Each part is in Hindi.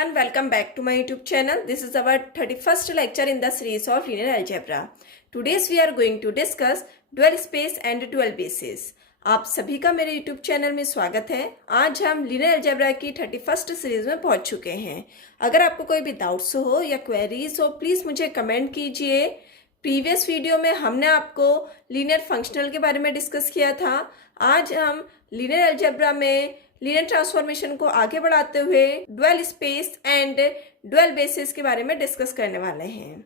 everyone, welcome back to my YouTube channel. This is our 31st lecture in the series of linear algebra. Today's we are going to discuss dual space and dual basis. आप सभी का मेरे YouTube चैनल में स्वागत है। आज हम लिनियर अलजेब्रा की 31st सीरीज में पहुंच चुके हैं। अगर आपको कोई भी डाउट्स हो या क्वेरीज हो प्लीज़ मुझे कमेंट कीजिए। प्रीवियस वीडियो में हमने आपको लिनियर फंक्शनल के बारे में डिस्कस किया था। आज हम लिनियर अलजेब्रा में लिनियर ट्रांसफॉर्मेशन को आगे बढ़ाते हुए dual space and dual basis के बारे में डिस्कस करने वाले हैं।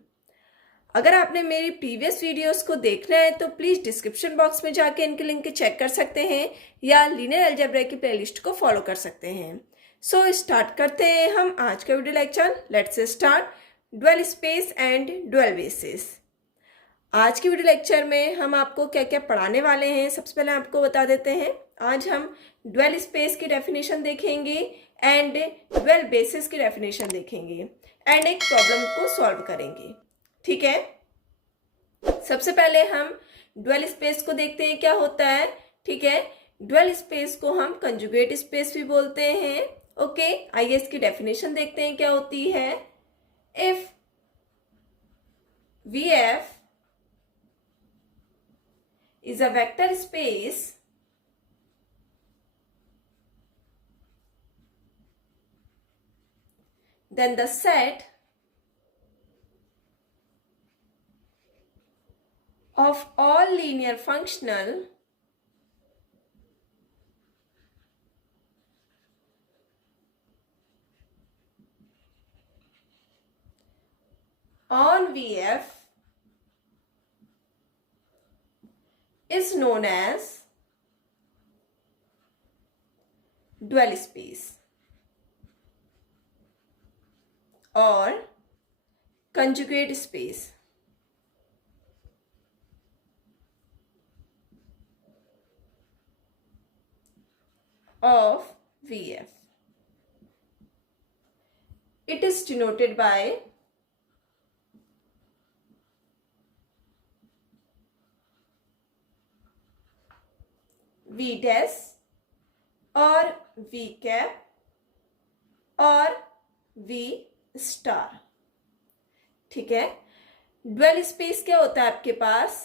अगर आपने मेरी प्रीवियस वीडियोस को देखना है तो प्लीज़ डिस्क्रिप्शन बॉक्स में जाके इनके लिंक चेक कर सकते हैं या लिनियर अलजेब्रा की प्लेलिस्ट को फॉलो कर सकते हैं। सो स्टार्ट करते हैं हम आज का video lecture. Let's start dual space and dual basis. आज की वीडियो लेक्चर में हम आपको क्या क्या पढ़ाने वाले हैं सबसे पहले आपको बता देते हैं। आज हम डुअल स्पेस की डेफिनेशन देखेंगे एंड डुअल बेसिस की डेफिनेशन देखेंगे एंड एक प्रॉब्लम को सॉल्व करेंगे। ठीक है, सबसे पहले हम डुअल स्पेस को देखते हैं क्या होता है। ठीक है, डुअल स्पेस को हम कंजुगेट स्पेस भी बोलते हैं। ओके, आइए इसकी डेफिनेशन देखते हैं क्या होती है। If VF is a vector space then the set of all linear functional on VF is known as dual space or conjugate space of VF. It is denoted by V dash और V cap और V स्टार। ठीक है, डुअल स्पेस क्या होता है आपके पास।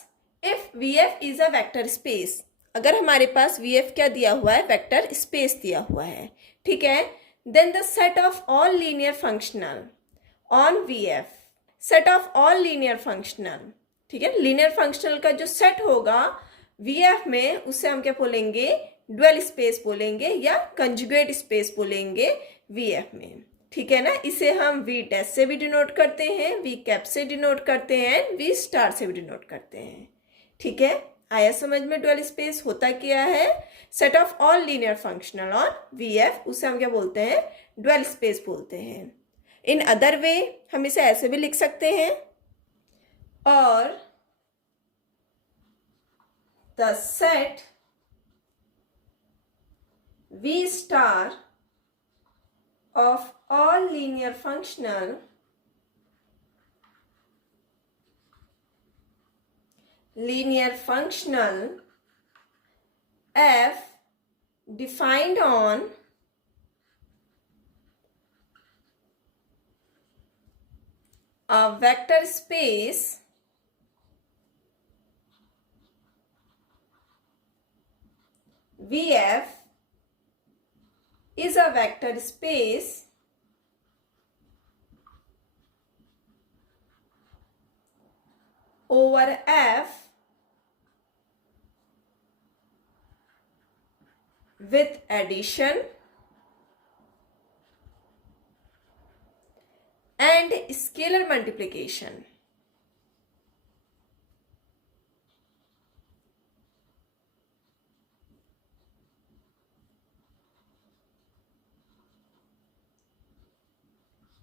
If VF is a vector space, अगर हमारे पास VF क्या दिया हुआ है, वेक्टर स्पेस दिया हुआ है। ठीक है, then the set of all linear functional on VF, set of all linear functional. ठीक है, लीनियर फंक्शनल का जो सेट होगा VF में उसे हम क्या बोलेंगे, डुअल स्पेस बोलेंगे या कंजुगेट स्पेस बोलेंगे VF में। ठीक है ना, इसे हम V डैश से भी डिनोट करते हैं, V कैप से डिनोट करते हैं, V स्टार से भी डिनोट करते हैं। ठीक है, आया समझ में। डुअल स्पेस होता क्या है, set of all linear functional on VF, उसे हम क्या बोलते हैं, डुअल स्पेस बोलते हैं। इन अदर वे हम इसे ऐसे भी लिख सकते हैं, और the set V star of all linear functional F defined on a vector space VF is a vector space over F with addition and scalar multiplication.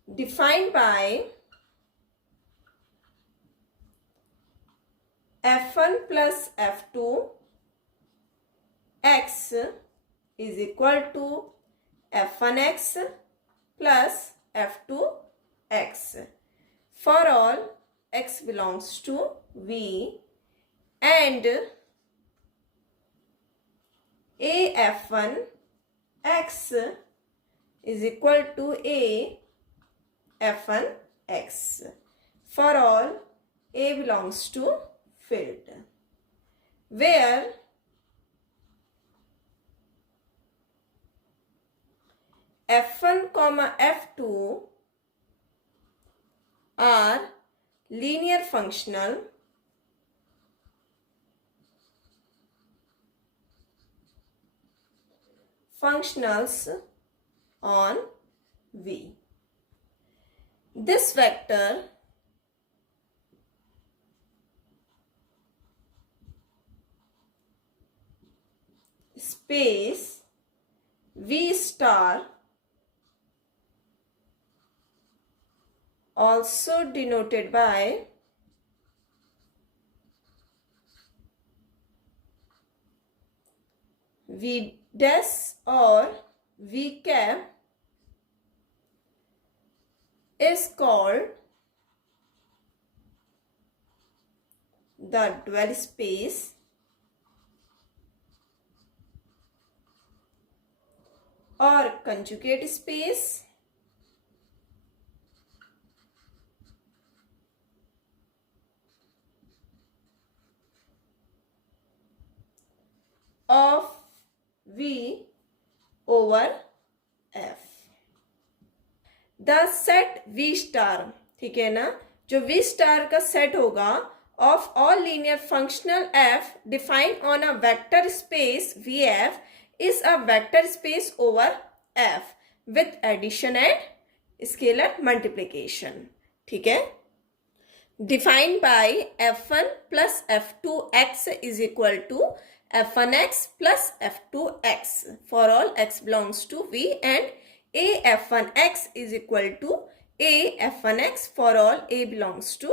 Defined by F1 plus F2 x is equal to F1x plus F2x for all x belongs to V and AF1 x is equal to A F1 x. For all A belongs to field, where F1 comma F2 are linear functionals on V. This vector space V star, also denoted by V dash or V cap, is called the dual space or conjugate space of V over F. The set V star, ठीक है ना, जो V स्टार का सेट होगा of all linear functional F defined on a vector space VF is a vector space over F with addition and scalar multiplication, ठीक है, defined by F1 plus F2x is equal to F1x plus F2x for all x belongs to V and A F1x is equal to A F1x for all A belongs to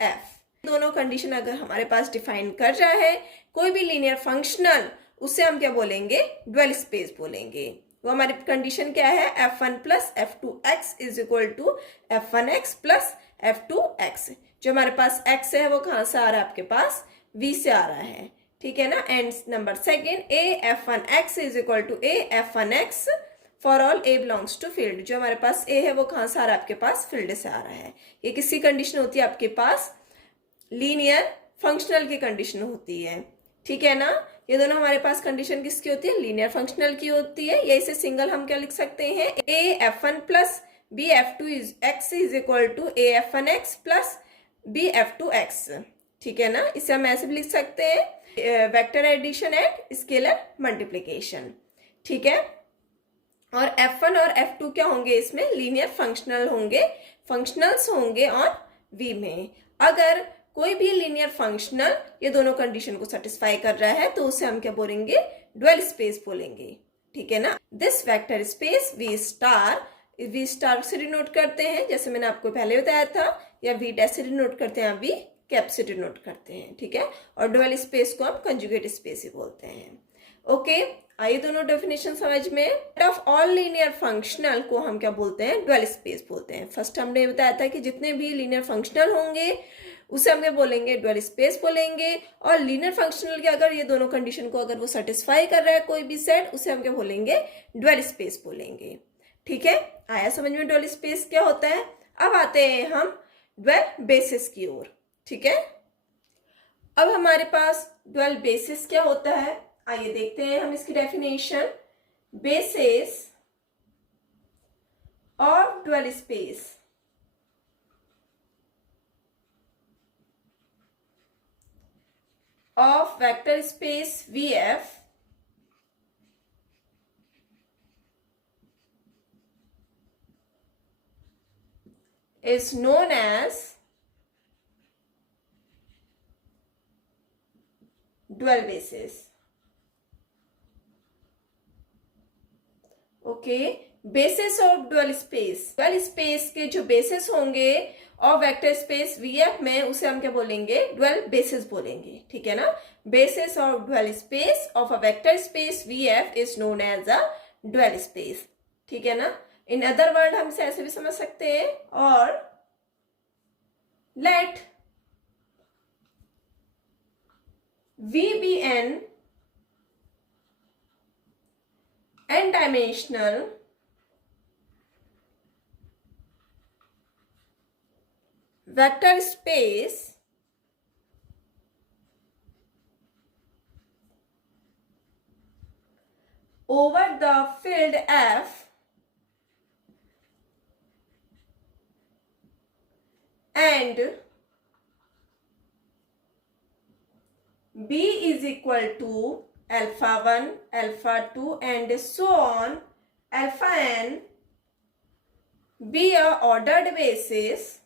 F. दोनों कंडीशन अगर हमारे पास डिफाइन कर रहा है कोई भी लीनियर फंक्शनल, उससे हम क्या बोलेंगे, ड्वेल स्पेस बोलेंगे. वो हमारी कंडीशन क्या है, F1 plus F2x is equal to F1x plus F2x. जो हमारे पास x है वो कहाँ से आ रहा है, आपके पास V से आ रहा है, ठीक है ना. And number second, A F1x is equal to A F1x for all A belongs to field. जो हमारे पास A है वो कहाँ से आ रहा है, आपके पास फील्ड से आ रहा है. ये किसी कंडीशन होती है, आपके पास लीनियर फंक्शनल की कंडीशन होती है, ठीक है ना. ये दोनों हमारे पास कंडीशन किसकी होती है, लीनियर फंक्शनल की होती है. ये इसे सिंगल हम क्या लिख सकते हैं, A F1 plus B F2x is equal to A F1x plus B F2x, ठीक है ना. इसे हम ऐसे भी लिख सकते हैं, vector addition and scalar multiplication, ठीक है. और F1 और F2 क्या होंगे, इसमें लीनियर फंक्शनल होंगे, फंक्शनल्स होंगे ऑन V में. अगर कोई भी लीनियर फंक्शनल ये दोनों कंडीशन को सेटिस्फाई कर रहा है तो उसे हम क्या बोलेंगे, ड्वेल स्पेस बोलेंगे, ठीक है ना. This vector space V star से डिनोट करते हैं, जैसे मैंने आपको पहले बताया था, या V डैश से डिनोट करते हैं, V कैप से डिनोट करते हैं, ठीक है. और ड्वेल स्पेस को हम कंजुगेट स्पेस ही बोलते हैं. ओके, आइए दोनों डेफिनेशन समझ में. ऑफ ऑल लीनियर फंक्शनल को हम क्या बोलते हैं, ड्वेल स्पेस बोलते हैं. फर्स्ट हमने बताया था कि जितने भी लीनियर फंक्शनल होंगे उसे हम क्या बोलेंगे, ड्वेल स्पेस बोलेंगे. और लीनियर फंक्शनल के अगर ये दोनों कंडीशन को अगर वो सेटिस्फाई कर रहा है कोई भी सेट, उसे हम क्या बोलेंगे, ड्वेल स्पेस बोलेंगे, ठीक है. आया समझ में ड्वेल स्पेस क्या होता है. अब आते हैं हम ड्वेल बेसिस की ओर, ठीक है. अब हमारे पास ड्वेल बेसिस क्या होता है, आइए देखते हैं हम इसकी definition. Basis of dual space of vector space VF is known as dual basis. Okay, basis of dual space, dual space के जो बेसिस होंगे और वेक्टर स्पेस VF में, उसे हम क्या बोलेंगे, ड्वेल बेसिस बोलेंगे, ठीक है ना. Basis of dual space of a vector space VF is known as a dual space, ठीक है ना. इन अदर वर्ड हम इसे ऐसे भी समझ सकते हैं. और let V be an n-dimensional vector space over the field F and B is equal to alpha 1, alpha 2 and so on alpha n be a ordered basis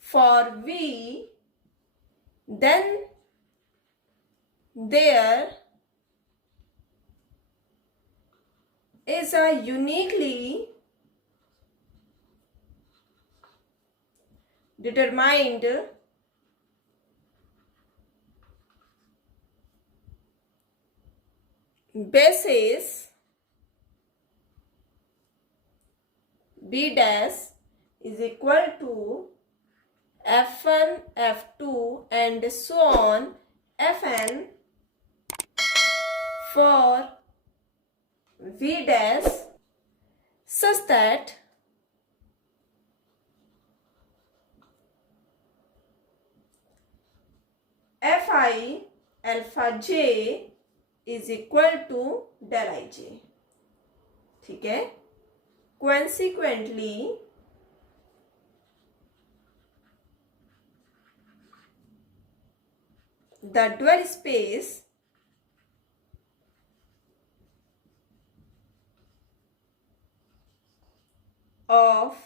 for V, then there is a uniquely determined basis B dash is equal to F1, F2 and so on Fn for V dash such that Fi alpha j is equal to del ij. ठीक है, consequently the dual space of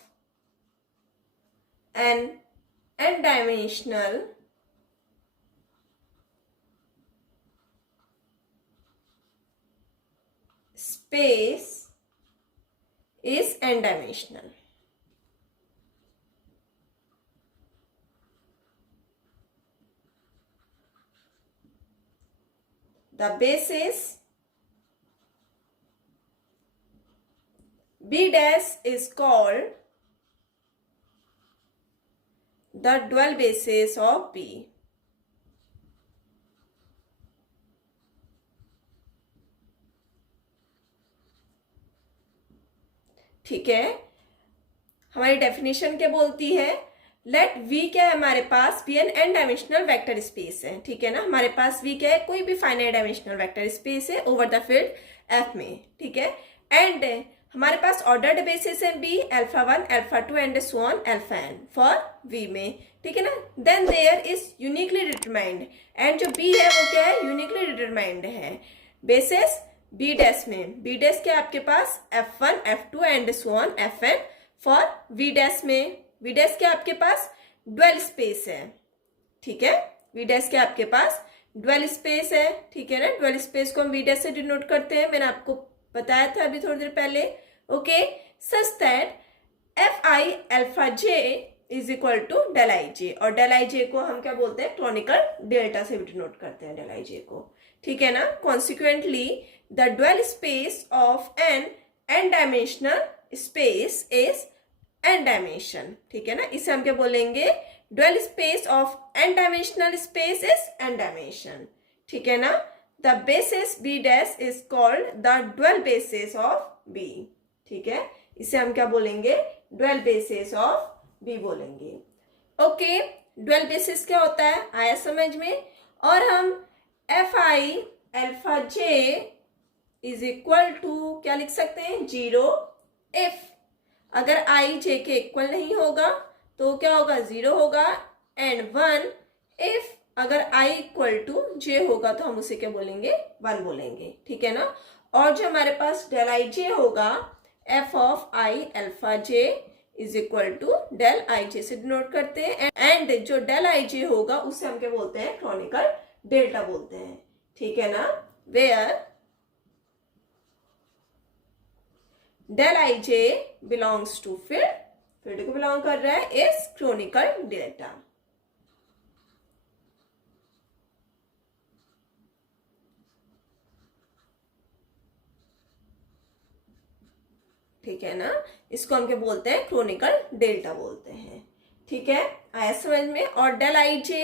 an n-dimensional space is n-dimensional. The basis B dash is called the dual basis of B. ठीक है, हमारी डेफिनेशन क्या बोलती है? लेट V क्या है हमारे पास? भी n n dimensional vector space है. ठीक है ना, हमारे पास V क्या है? कोई भी फाइनाइट डायमेंशनल वेक्टर स्पेस है ओवर द फील्ड F में. ठीक है, एंड हमारे पास ऑर्डर्ड बेसिस है B, alpha 1, alpha 2 and so on alpha n for V में. ठीक है ना, then there is uniquely determined, and जो B है वो क्या है? यूनिकली डिटरमाइंड है बेसिस B डैश में. B डैश क्या आपके पास? F1, F2 and so on Fn for V dash में. V डैश क्या आपके पास? ड्वेल स्पेस है. ठीक है, V डैश क्या आपके पास? ड्वेल स्पेस है. ठीक है ना, ड्वेल स्पेस को हम V डैश से डिनोट करते हैं, मैंने आपको बताया था अभी थोड़ी देर पहले. Okay, such that Fi alpha j is equal to del i j, और डेल आई जे को हम क्या बोलते हैं? क्रोनिकल डेल्टा से भी डिनोट करते हैं डेल आई जे को. ठीक है ना, consequently the dual space of n n dimensional space is n dimension. ठीक है ना, इसे हम क्या बोलेंगे? Dual space of n dimensional space is n dimension. ठीक है ना, the basis B dash is called the dual basis of B. ठीक है, इसे हम क्या बोलेंगे? ड्वेल बेसिस ऑफ B बोलेंगे. ओके, ड्वेल बेसिस क्या होता है? आया समझ में? और हम Fi alpha j is equal to क्या लिख सकते हैं? 0 इफ अगर i j के इक्वल नहीं होगा तो क्या होगा? 0 होगा, एंड 1 इफ अगर i इक्वल टू j होगा तो हम उसे क्या बोलेंगे? 1 बोलेंगे. ठीक है ना, और जो हमारे पास डेल आई जे होगा f of i alpha j is equal to del i j से डिनोट करते हैं, एंड जो डेल आई जे होगा उसे हम क्या बोलते हैं? क्रोनिकल डेल्टा बोलते हैं. ठीक है ना, where del i j belongs to field, field को बिलोंग कर रहा है, इज क्रोनिकल डेल्टा. ठीक है ना, इसको हम क्या बोलते हैं? क्रोनिकल डेल्टा बोलते हैं. ठीक है, आया समझ में? और डेल आई जे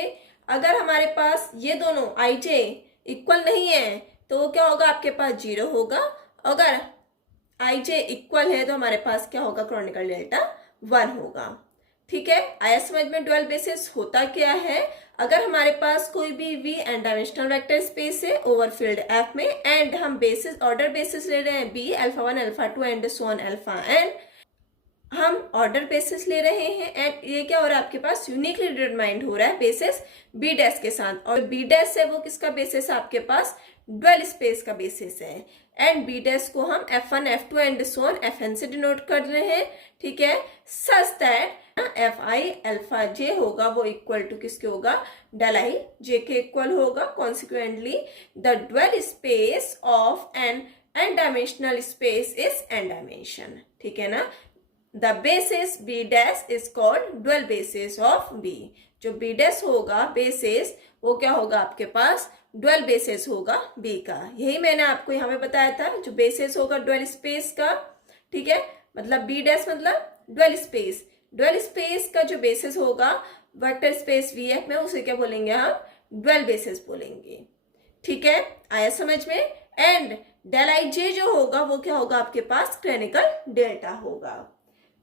अगर हमारे पास ये दोनों आई जे इक्वल नहीं है तो क्या होगा? आपके पास 0 होगा. अगर आई जे इक्वल है तो हमारे पास क्या होगा, क्रॉनिकल डेल्टा 1 होगा। ठीक है, आया समझ में ड्यूअल बेसिस होता क्या है। अगर हमारे पास कोई भी V n dimensional vector space है ओवर फील्ड एफ में एंड हम बेसिस ऑर्डर बेसिस ले रहे हैं B alpha 1 alpha 2 and so on alpha n, हम ऑर्डर बेसिस ले रहे हैं एंड ये क्या हो रहा है आपके पास, यूनिकली डिटरमाइंड हो रहा है बेसिस बी डैश के साथ, और बी डैश है वो किसका बेसिस है आपके पास, ड्यूअल स्पेस का बेसिस है। एंड बी डैश को हम F1 F2 and so on Fn से डिनोट कर रहे हैं। ठीक है, सच दैट Fi अल्फा जे होगा वो इक्वल टू किसके होगा, डेल आई जे के इक्वल होगा। Consequently the dual space of n n dimensional space is n dimension. ठीक है ना, the basis B dash is called dual basis of B. जो बी डैश होगा बेसिस वो क्या होगा आपके पास, ड्यूअल बेसिस होगा बी का। यही मैंने आपको यहाँ पे बताया था, जो बेसिस होगा ड्यूअल स्पेस का। ठीक है, मतलब बी डैश मतलब ड्यूअल स्पेस, ड्यूअल स्पेस का जो बेसिस होगा वेक्टर स्पेस वी एफ में उसे क्या बोलेंगे हम, ड्यूअल बेसिस बोलेंगे। ठीक है, आया समझ में। एंड डेल आई जे जो होगा वो क्या होगा आपके पास, क्रॉनिकल डेल्टा होगा।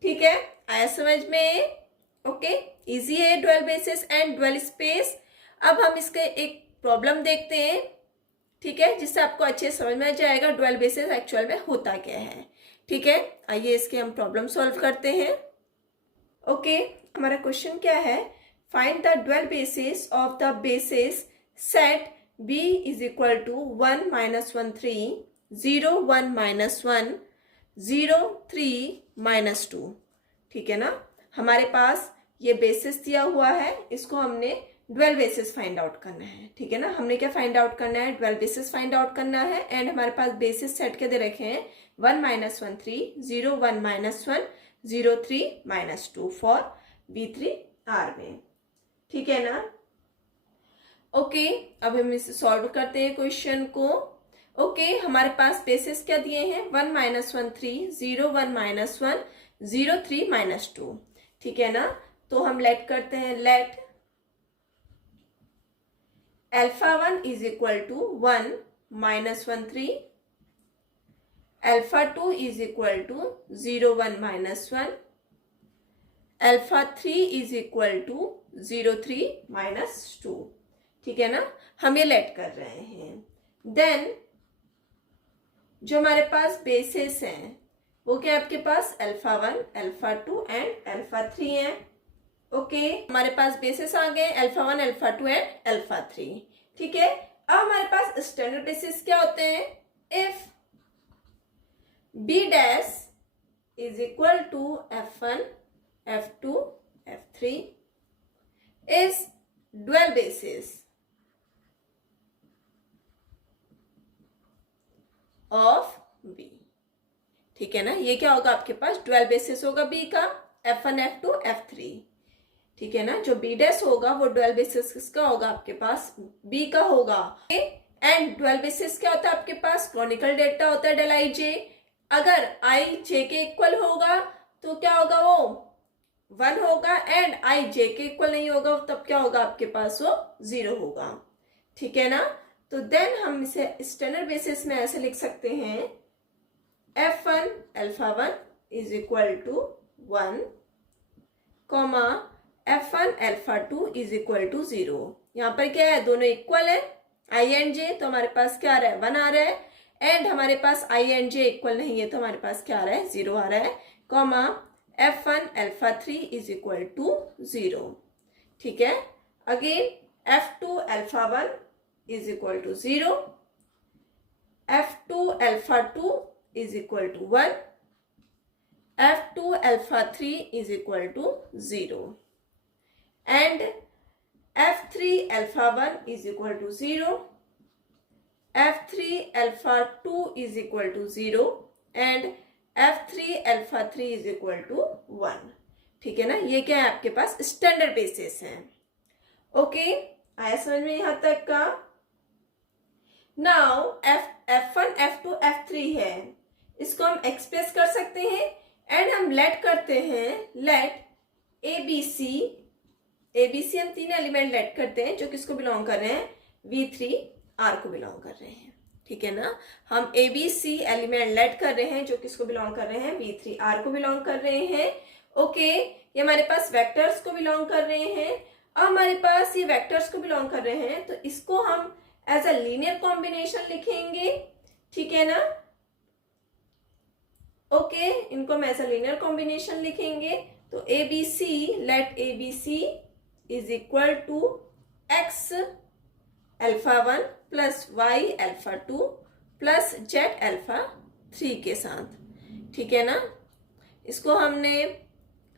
ठीक है, आया समझ में। ओके, इजी है dual basis and dual space. अब हम इसके एक प्रॉब्लम देखते हैं, ठीक है, जिससे आपको अच्छे समझ में आ जाएगा ड्यूअल बेसिस एक्चुअल में होता क्या है। ठीक है, आइए इसके हम प्रॉब्लम सॉल्व करते हैं। ओके, हमारा क्वेश्चन क्या है, find the dual basis of the basis set b is equal to 1 -1 3 0 1 -1 0 3 -2। ठीक है ना, हमारे पास ये बेसिस दिया हुआ है, इसको हमने ड्यूअल बेसिस फाइंड आउट करना है। ठीक है ना, हमने क्या फाइंड आउट करना है, ड्यूअल बेसिस फाइंड आउट करना है। एंड हमारे पास बेसिस सेट के दे रखे हैं 1 -1 3 0 1 -1 0 3 -2 फॉर B3 R में। ठीक है ना, ओके, अब हम इसे सॉल्व करते हैं क्वेश्चन को। ओके, हमारे पास बेसिस क्या दिए हैं, 1 -1 3 0 1 -1 0 3 -2। ठीक है ना, तो हम लेट करते हैं, let alpha 1 is equal to 1 -1 3 alpha 2 is equal to 0 1 -1 alpha 3 is equal to 0 3 -2। ठीक है ना, हम ये लेट कर रहे हैं। देन जो हमारे पास बेसिस हैं वो क्या आपके पास, अल्फा 1 अल्फा 2 एंड अल्फा 3 है। ओके, हमारे पास बेसिस आ गए अल्फा 1 अल्फा 2 एंड अल्फा 3। ठीक है, अब हमारे पास स्टैंडर्ड बेसिस क्या होते हैं, if B dash is equal to F1 F2 F3 is dual basis of B. ठीक है ना, ये क्या होगा आपके पास, ड्यूअल बेसिस होगा बी का, F1 F2 F3। ठीक है ना, जो बी डैश होगा वो ड्यूअल बेसिस किसका होगा आपके पास, बी का होगा। एंड ड्यूअल बेसिस क्या होता है आपके पास, क्रॉनिकल डेल्टा होता है डेल आई जे। अगर आई जे के इक्वल होगा तो क्या होगा, वो 1 होगा, एंड आई जे के इक्वल नहीं होगा तब क्या होगा आपके पास, वो 0 होगा। ठीक है ना, तो देन हम इसे स्टैंडर्ड बेसिस में ऐसे लिख सकते हैं, F1 alpha 1 is equal to 1 comma F1 alpha 2 is equal to 0। यहाँ पर क्या है, दोनों इक्वल है, आई एंड जे, तो हमारे पास क्या आ रहा है, 1 आ रहा है। एंड हमारे पास आई एंड जे इक्वल नहीं है तो हमारे पास क्या आ रहा है, 0 आ रहा है, comma F1 alpha 3 is equal to 0। ठीक है, again F2 alpha 1 is equal to 0, F2 alpha 2 is equal to 1, F2 alpha 3 is equal to 0, and F3 alpha 1 is equal to 0, F3 alpha 2 is equal to 0, and F3 alpha 3 is equal to 1। ठीक है ना, ये क्या है आपके पास, स्टैंडर्ड बेसिस है। ओके, आया समझ में यहां तक का। नाउ F1 F2 F3 है, इसको हम एक्सप्रेस कर सकते हैं। एंड हम लेट करते हैं, लेट ABC हम 3 एलिमेंट लेट करते हैं जो किसको बिलोंग कर रहे हैं, V3 R को बिलोंग कर रहे हैं। ठीक है ना। हम ABC एलिमेंट लेट कर रहे हैं जो किसको बिलोंग कर रहे हैं, B3R को बिलोंग कर रहे हैं। ओके, ये हमारे पास वेक्टर्स को बिलोंग कर रहे हैं। अब हमारे पास ये वेक्टर्स को बिलोंग कर रहे हैं तो इसको हम एज अ लीनियर कॉम्बिनेशन लिखेंगे, ठीक है ना। ओके, इनको हम एज अ लीनियर कॉम्बिनेशन लिखेंगे। तो ABC, let ABC is equal to X alpha 1 plus Y alpha 2 plus Z alpha 3 के साथ, ठीक है ना। इसको हमने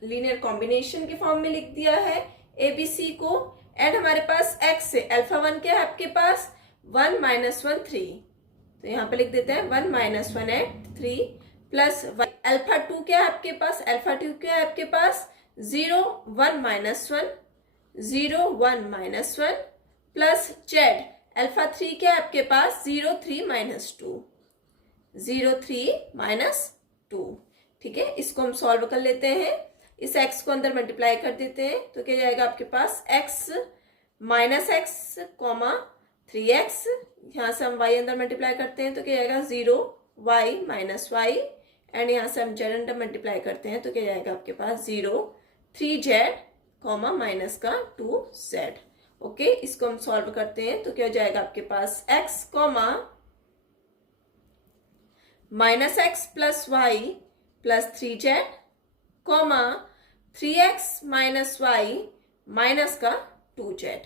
लीनियर कॉम्बिनेशन के फॉर्म में लिख दिया है ABC को। एंड हमारे पास X से अल्फा 1 क्या है आपके पास, 1 माइनस 1 3, तो यहाँ पे लिख देते हैं 1 माइनस 1 एट 3 प्लस अल्फा 2 क्या है आपके पास, अल्फा 2 क्या है आपके पास 0 1 minus 1 0 1 minus 1 plus Z alpha 3 क्या है आपके पास 0 3 माइनस 2 0 3 माइनस 2, ठीक है। इसको हम सॉल्व कर लेते हैं, इस x को अंदर मल्टीप्लाई कर देते हैं तो क्या जाएगा आपके पास x minus x comma 3x, यहाँ से हम y अंदर मल्टीप्लाई करते हैं तो क्या जाएगा 0 y माइनस वाई, एंड यहाँ से हम z अंदर मल्टीप्लाई करते हैं तो क्या जाएगा आपके पास 0 3z कॉमा माइनस का 2z। ओके, इसको हम सॉल्व करते हैं तो क्या हो जाएगा आपके पास x comma minus x plus y plus 3z comma 3x minus y minus का 2z,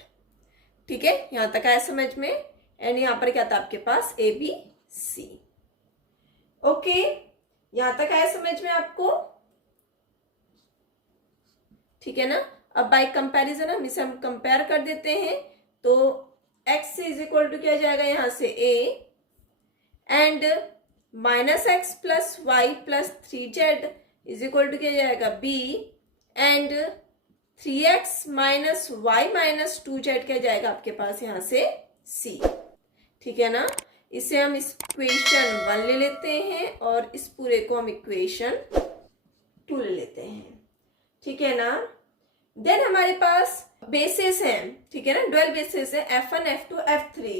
ठीक है। यहां तक आया समझ में। एंड यहां पर क्या था आपके पास ABC। ओके, यहां तक आया समझ में आपको, ठीक है ना। अब बाय कंपैरिजन हम इसे कंपेयर कर देते हैं तो x इज इक्वल टू क्या जाएगा यहां से a and minus x plus y plus 3z is equal to क्या जाएगा b and 3x minus y minus 2z क्या जाएगा आपके पास यहां से c, ठीक है ना। इसे हम इक्वेशन 1 ले लेते हैं और इस पूरे को हम इक्वेशन 2 ले लेते हैं, ठीक है ना। देन हमारे पास बेसिस हैं, ठीक है ना, डुअल बेसिस है F1 F2 F3।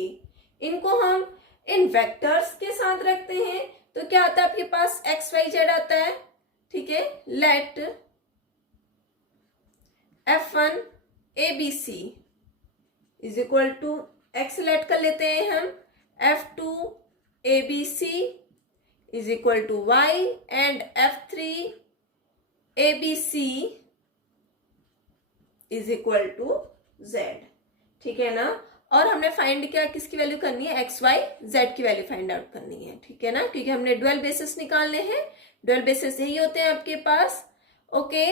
इनको हम इन वेक्टर्स के साथ रखते हैं तो क्या आता है आपके पास एक्स वाई जेड आता है, ठीक है। Let F1 ABC is equal to x let कर लेते हैं हम F2 ABC is equal to Y and F3 ABC is equal to Z, ठीक है ना। और हमने फाइंड क्या किसकी वैल्यू करनी है, एक्स वाई जेड की वैल्यू फाइंड आउट करनी है, ठीक है ना, क्योंकि हमने डुअल बेसिस निकालने हैं। डुअल बेसिस यही होते हैं आपके पास। ओके,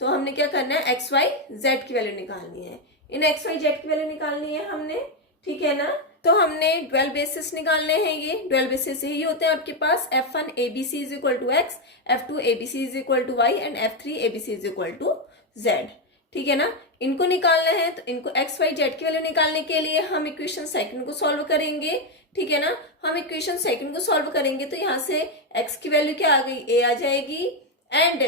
तो हमने क्या करना है, एक्स वाई जेड की वैल्यू निकालनी है। इन एक्स वाई जेड की वैल्यू निकालनी है हमने, ठीक है ना। तो हमने डुअल बेसिस निकालने हैं, ये डुअल बेसिस यही होते हैं आपके पास F1 ABC is equal to x, F2 ABC is equal to y and F3 ABC is equal to z, ठीक है ना। इनको निकालना है तो इनको एक्स वाई जेड की वैल्यू निकालने के लिए हम इक्वेशन सेकंड को सॉल्व करेंगे, ठीक है ना। हम इक्वेशन सेकंड को सॉल्व करेंगे तो यहाँ से एक्स की वैल्यू क्या आ गई, a आ जाएगी एंड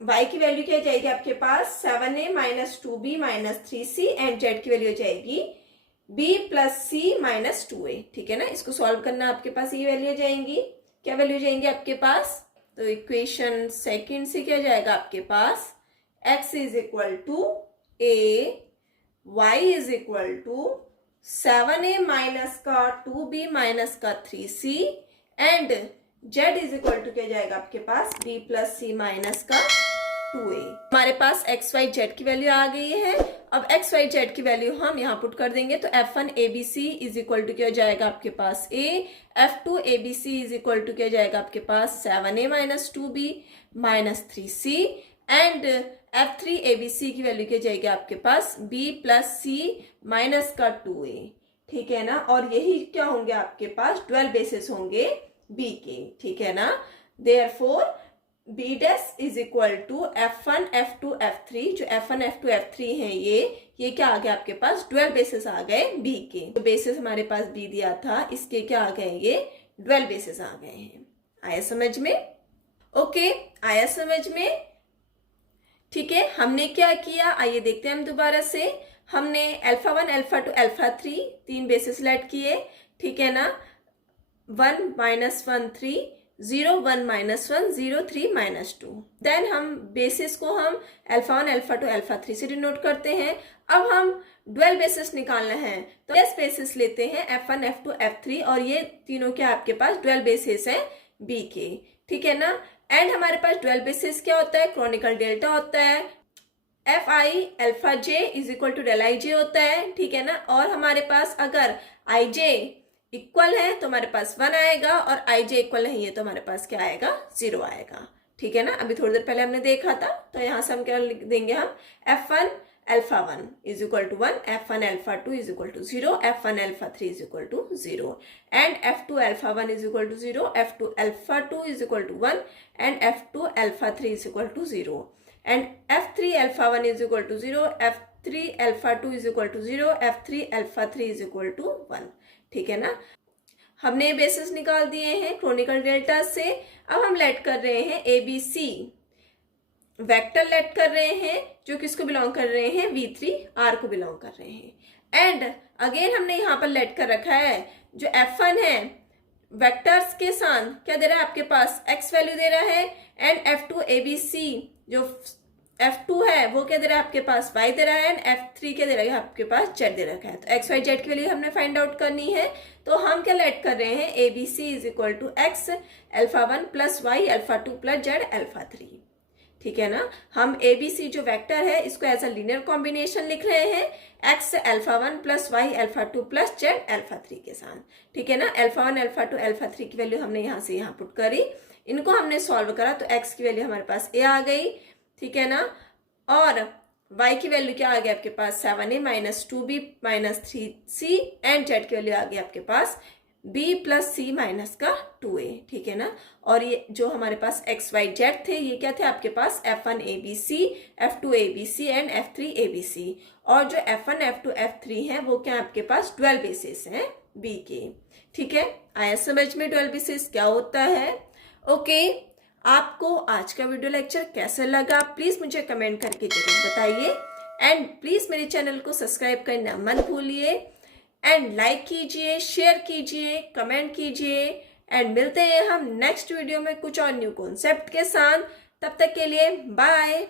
y की वैल्यू क्या जाएगी आपके पास 7a minus 2b minus 3c and z की वैल्यू हो जाएगी b plus c minus 2a, ठीक है ना। इसको सॉल्व करना आपके पास ये वैल्यू हो जाएंगी, क्या वैल्यू हो जाएंगी आपके पास, तो इक्वेशन सेकंड से क्या जाएगा आपके पास x is equal to a, y is equal to 7a minus का 2b माइनस का 3c and z is equal to क्या जाएगा आपके पास b प्लस c माइनस का 2a। हमारे पास x y z की वैल्यू आ गई है। अब x y z की वैल्यू हम यहाँ पुट कर देंगे तो F1 ABC is equal to क्या हो जाएगा आपके पास a, F2 ABC is equal to क्या जाएगा आपके पास 7a minus 2b minus 3c and F3 ABC की वैल्यू क्या जाएगी आपके पास b प्लस c माइनस का 2a, ठीक है ना। और यही क्या होंगे आपके पास डुअल बेसिस होंगे b के, ठीक है ना। Therefore b dash is equal to F1 F2 F3, जो F1 F2 F3 हैं ये क्या आ गया आपके पास डुअल बेसिस आ गए b के। तो बेसिस हमारे पास b दिया था, इसके क्या आ गए ये डुअल बेसिस आ गए हैं। आया समझ में, ओके आया समझ में, ठीक है। हमने क्या किया आइए देखते हैं हम दोबारा से। हमने अल्फा 1 अल्फा 2 अल्फा 3 तीन बेसिस लेट किए, ठीक है ना, 1 -1 3, 0 1 -1 0 3 -2। देन हम बेसिस को हम अल्फा 1 अल्फा 2 अल्फा 3 से डिनोट करते हैं। अब हम डुअल बेसिस निकालना है तो बेस बेसिस लेते हैं F1 F2 F3 और ये तीनों क्या आपके पास डुअल बेसिस है B के, ठीक है ना। एंड हमारे पास डुअल बेसिस क्या होता है, क्रोनिकल डेल्टा होता है, Fi alpha j is equal to del IJ होता है, ठीक है ना। और हमारे पास अगर IJ इक्वल है तो हमारे पास 1 आएगा और IJ इक्वल नहीं है तो हमारे पास क्या आएगा, 0 आएगा, ठीक है ना। अभी थोड़ी देर पहले हमने देखा था, तो यहाँ से हम क्या लिख देंगे, हम F1 alpha 1 is equal to 1, F1 alpha 2 is equal to 0, F1 alpha 3 is equal to 0 and F2 alpha 1 is equal to 0, F2 alpha 2 is equal to 1 and F2 alpha 3 is equal to 0 and F3 alpha 1 is equal to 0, F3 alpha 2 is equal to 0, F3 alpha 3 is equal to 1, ठीक है ना। हमने बेसिस निकाल दिए हैं क्रोनिकल डेल्टा से। अब हम लेट कर रहे हैं ABC वेक्टर लेट कर रहे हैं जो किसको बिलोंग कर रहे हैं, V3R को बिलोंग कर रहे हैं। एंड अगेन हमने यहाँ पर लेट कर रखा है जो F1 है वेक्टर्स के साथ क्या दे रहा है, आपके पास X वैल्यू दे रहा है एंड F2 ABC जो F2 है वो क्या दे रहा है, आपके पास Y दे रहा है एंड F3 क्या दे रहा है, आपके पास Z दे रखा है। तो X Y Z की वैल्यू हमने फाइंड आउट करनी है, तो हम क्या लेट कर रहे हैं, ABC is equal to X alpha 1 plus Y alpha 2 plus Z alpha 3, ठीक है ना। हम ABC जो वेक्टर है इसको एज अ लीनियर कॉम्बिनेशन लिख रहे हैं X alpha 1 plus Y alpha 2 plus Z alpha 3 के साथ, ठीक है ना। अल्फा 1 अल्फा 2 अल्फा 3 की वैल्यू हमने यहाँ से यहाँ पुट करी, इनको हमने सॉल्व करा तो X की वैल्यू हमारे पास A आ गई, ठीक है ना। और Y की वैल्यू क्या आ गई आपके पास, 7A minus 2B minus 3C and Z की वैल्यू आ गई आपके पास B प्लस C माइनस का 2A, ठीक है ना। और ये जो हमारे पास X Y Z थे ये क्या थे आपके पास, F1 ABC, F2 ABC and F3 ABC। और जो F1 F2 F3 हैं वो क्या आपके पास डुअल बेसिस हैं B के, ठीक है। आया समझ में डुअल बेसिस क्या होता है। ओके, आपको आज का वीडियो लेक्चर कैसा लगा प्लीज मुझे कमेंट करके जरूर बताइए एंड प्लीज मेरे चैनल को सब्सक्राइब करना मत भूलिए एंड लाइक कीजिए, शेयर कीजिए, कमेंट कीजिए एंड मिलते हैं हम नेक्स्ट वीडियो में कुछ और न्यू कॉन्सेप्ट के साथ। तब तक के लिए बाय।